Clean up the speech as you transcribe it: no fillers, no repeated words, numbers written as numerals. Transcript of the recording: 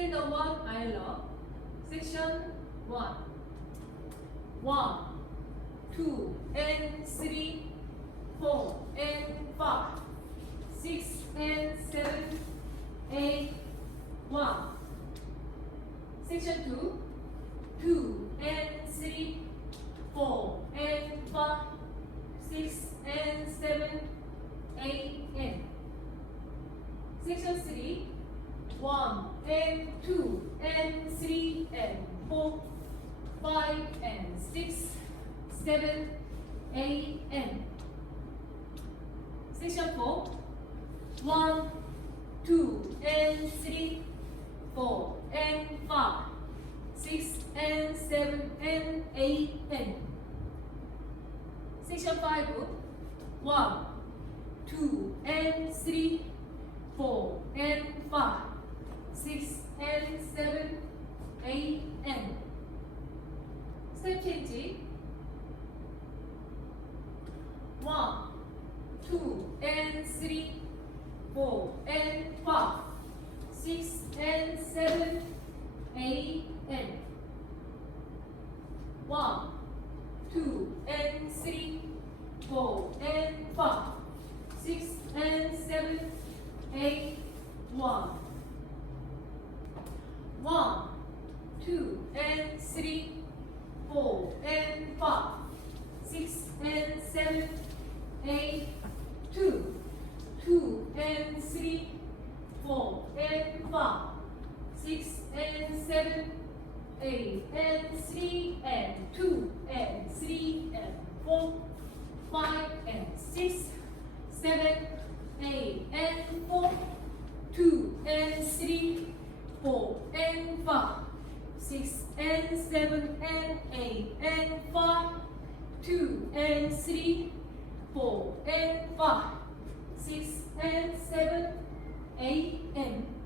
Still the one I love. Section 1. 1, 2, and 3, 4, and 5, 6, and 7, 8, 1. Section 2. 2, and 3, 4, and 5, 6, and 7, 8, and. Section 3. 1, and 2, and 3, and 4, 5, and 6, 7, 8, and. Section 4. 1, 2, and 3, 4, and 5, 6, and 7, and 8, and. Section 5. 1, 2, and 3, 4, and 5, 6, and 7, 8, and. Step change. 1, 2, and 3, 4, and 5, 6, and 7, 8, and. 1, 2, and 3, 4, and 5, 6, and 7, 8, 1. 1, 2, and 3, 4, and 5, 6, and 7, 8, 2, 2, and 3, 4, and 5, 6, and 7, 8, and 3, and 2, and 3, and 4, 5, and 6, 7, 8, and 4, 2, and 3, 4, and 5, 6, and 7, and 8, and 5, 2, and 3, 4, and 5, 6, and 7, 8, and.